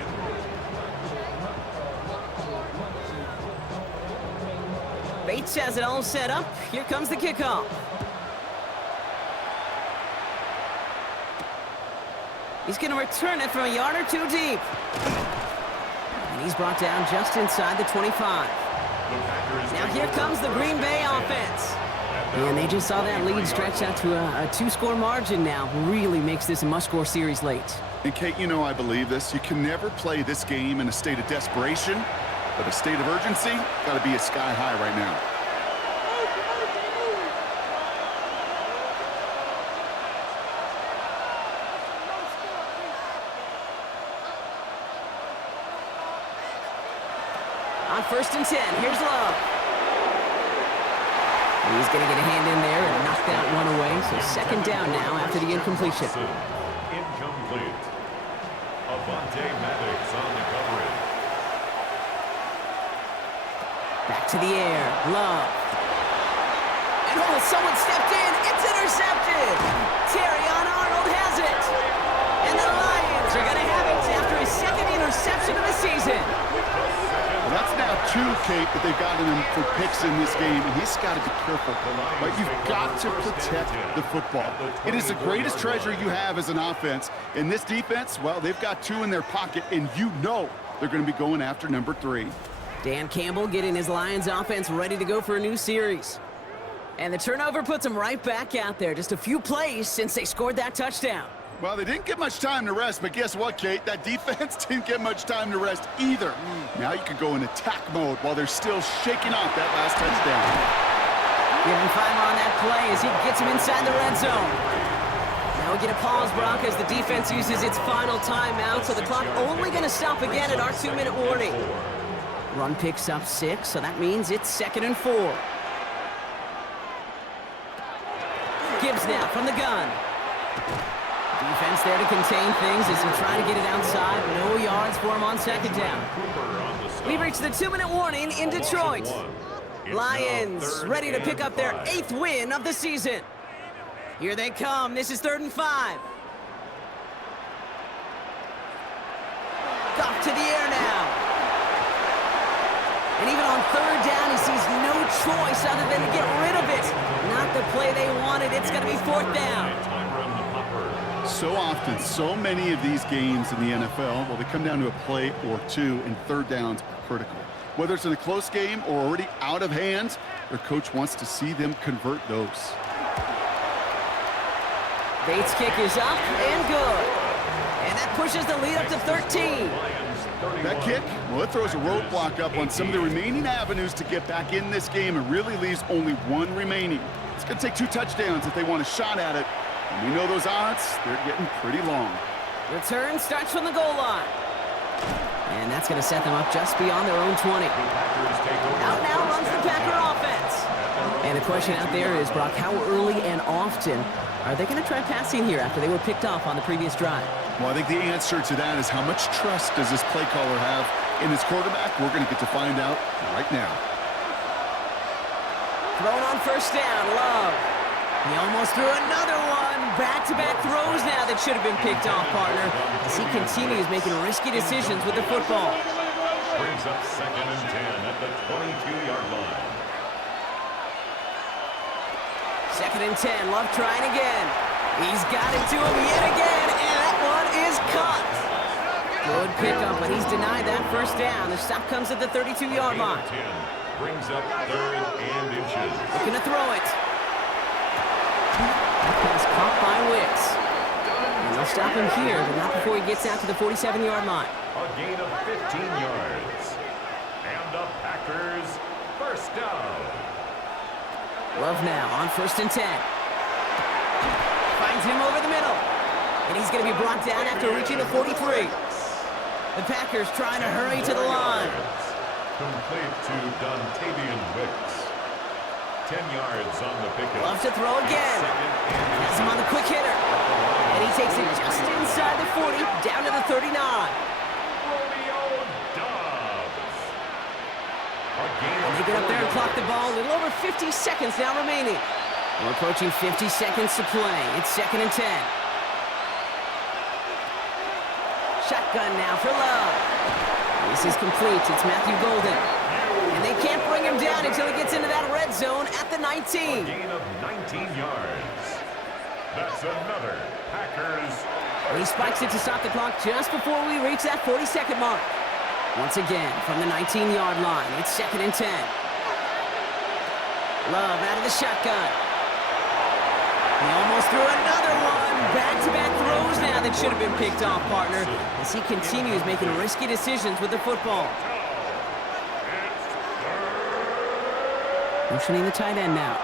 Bates has it all set up. Here comes the kickoff. He's going to return it from a yard or 2 deep. And he's brought down just inside the 25. Now here comes the Green Bay offense. And they just saw that lead stretch out to a 2-score margin now. Really makes this a must-score series late. And Kate, you know I believe this. You can never play this game in a state of desperation. But a state of urgency, got to be a sky high right now. On 1st and 10, here's Love. He's going to get a hand in there and knock that one away. So 2nd down now after the incompletion. Incomplete. Avante Maddox on the coverage. Back to the air, Love. And oh, someone stepped in, it's intercepted! Terrion Arnold has it! And the Lions are gonna have it after his 2nd interception of the season. Well, that's now 2, Kate, that they've gotten him for picks in this game, and he's got to be careful. But you've got to protect the football. It is the greatest treasure you have as an offense. In this defense, well, they've got 2 in their pocket, and you know they're going to be going after number 3. Dan Campbell getting his Lions offense ready to go for a new series. And the turnover puts them right back out there. Just a few plays since they scored that touchdown. Well, they didn't get much time to rest, but guess what, Kate? That defense didn't get much time to rest either. Now you can go in attack mode while they're still shaking off that last touchdown. Give him 5 on that play as he gets him inside the red zone. Now we get a pause, Brock, as the defense uses its final timeout, so the clock only going to stop again at our 2-minute warning. Run picks up 6, so that means it's 2nd and 4. Gibbs now from the gun. Defense there to contain things as they try to get it outside. No yards for him on second down. We've reached the 2-minute warning in Detroit. Lions ready to pick up their 8th win of the season. Here they come. This is 3rd and 5. Goff to the air now. And even on 3rd down, he sees no choice other than to get rid of it. Not the play they wanted. It's going to be 4th down. So often, so many of these games in the NFL, well, they come down to a play or two, and 3rd downs are critical. Whether it's in a close game or already out of hand, their coach wants to see them convert those. Bates' kick is up and good. And that pushes the lead up to 13. That kick, well, it throws a roadblock up on some of the remaining avenues to get back in this game and really leaves only one remaining. It's going to take 2 touchdowns if they want a shot at it. And we know those odds, they're getting pretty long. Return starts from the goal line. And that's going to set them up just beyond their own 20. Out now runs the Packer offense. And the question out there is, Brock, how early and often are they going to try passing here after they were picked off on the previous drive? Well, I think the answer to that is how much trust does this play caller have in his quarterback? We're going to get to find out right now. Thrown on 1st down, Love. He almost threw another one. Back-to-back throws now that should have been picked off, partner, as he continues making risky decisions with the football. Brings up 2nd and 10 at the 22-yard line. 2nd and 10, Love trying again. He's got it to him yet again, and that one is caught. Good pickup, but he's denied that 1st down. The stop comes at the 32-yard line. Brings up 3rd and inches. Looking to throw it. That pass caught by Wicks. And they'll stop him here, but not before he gets out to the 47-yard line. A gain of 15 yards. And the Packers 1st down. Love now on 1st and 10. Finds him over the middle. And he's going to be brought down after reaching the 43. The Packers trying to hurry to the line. Complete to Dontavian Wicks. 10 yards on the pickup. Loves to throw again. Has him on the quick hitter. And he takes it just inside the 40, down to the 39. Romeo Doubs. And they get up there and clock the ball. A little over 50 seconds now remaining. We're approaching 50 seconds to play. It's 2nd and 10. Shotgun now for Love. This is complete. It's Matthew Golden. And they can't bring him down until he gets into that red zone at the 19. A gain of 19 yards. That's another Packers. He spikes it to stop the clock just before we reach that 40-second mark. Once again, from the 19-yard line, it's 2nd and 10. Love out of the shotgun. He almost threw another one. Back-to-back throws now that should have been picked off, partner, as he continues making risky decisions with the football. Motioning the tight end now.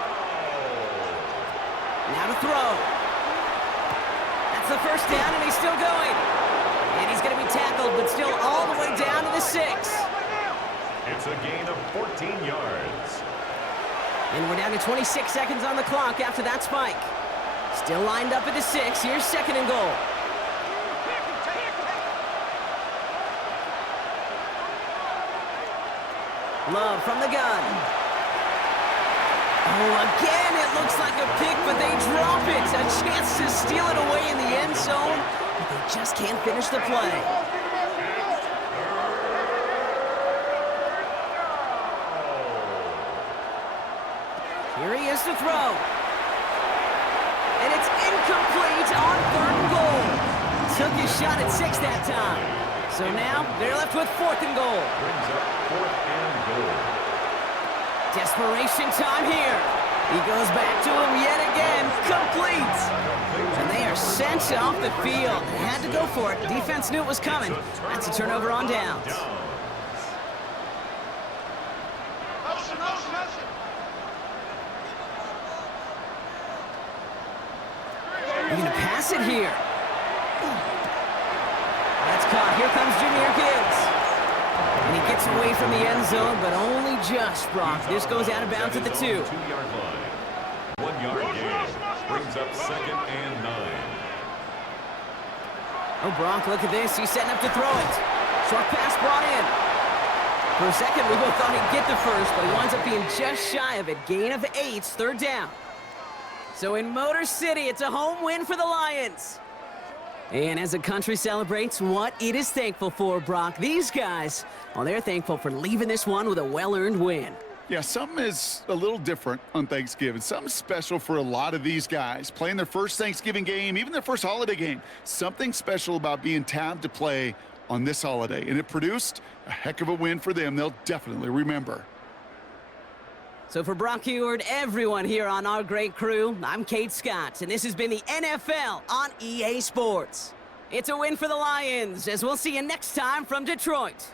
Now to throw. That's the 1st down, and he's still going. And he's going to be tackled, but still all the way down to the 6. It's a gain of 14 yards. And we're down to 26 seconds on the clock after that spike. Still lined up at the 6. Here's 2nd and goal. Love from the gun. Oh, again, it looks like a pick, but they drop it. A chance to steal it away in the end zone, but they just can't finish the play. Here he is to throw. And it's incomplete on 3rd and goal. Took his shot at 6 that time. So now they're left with 4th and goal. Brings up 4th and goal. Desperation time here. He goes back to him yet again. Complete. And they are sent off the field. They had to go for it. Defense knew it was coming. That's a turnover on downs. You're going to pass it here. That's caught. Here comes Jahmyr Gibbs. And he gets away from the end zone, but only just, Brock. This goes out of bounds at the 2. 2-yard line. 1-yard gain. brings up 2nd and 9. Oh, Brock, look at this. He's setting up to throw it. Short pass brought in. For a second, we both thought he'd get the first, but he winds up being just shy of it. Gain of 8, 3rd down. So in Motor City, it's a home win for the Lions. And as the country celebrates what it is thankful for, Brock, these guys, well, they're thankful for leaving this one with a well-earned win. Yeah, something is a little different on Thanksgiving. Something special for a lot of these guys. Playing their first Thanksgiving game, even their first holiday game. Something special about being tabbed to play on this holiday. And it produced a heck of a win for them. They'll definitely remember. So for Brock Heward, everyone here on our great crew, I'm Kate Scott, and this has been the NFL on EA Sports. It's a win for the Lions, as we'll see you next time from Detroit.